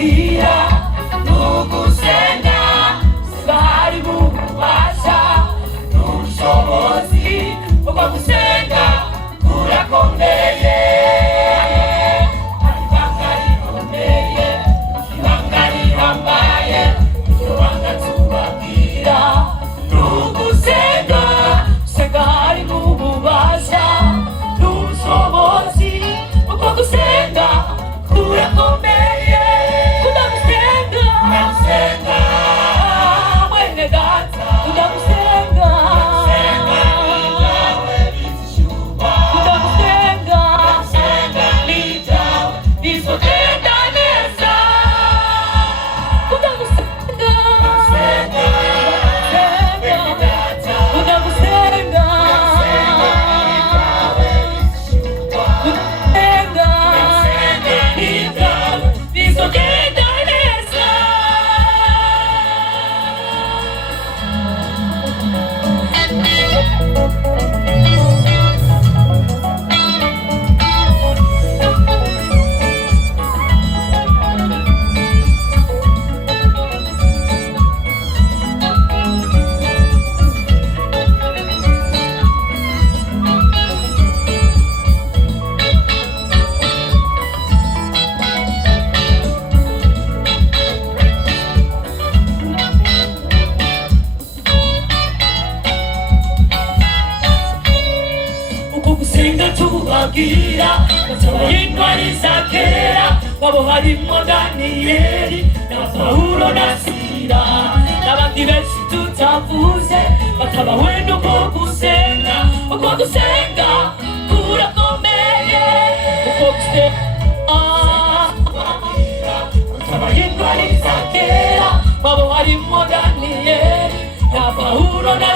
tubabwira nugusenga bari bubasha n'ubushobozi bwo gusenga kurakomeye. Ibanga rikomeye, ibanga rihambaye, iryo banga tubabwira nugusenga hari n'ububasha n'ubushobozi bwo gusenga kurakomeye. Kudagusenga mwene data, kudagusenga kudagusenga n'ibyawe bizogenda neza. Kudagusenga kudagusenga tubabwira batabaye intwari za kera, wabo harimo Daniyeli na Pawulo na Sila n'abandi benshi tutavuze, batabawe n'uko gusenga. Uko gusenga kurakomeye, uko gusenga batabaye intwari za kera, wabo harimo Daniyeli na Pawulo na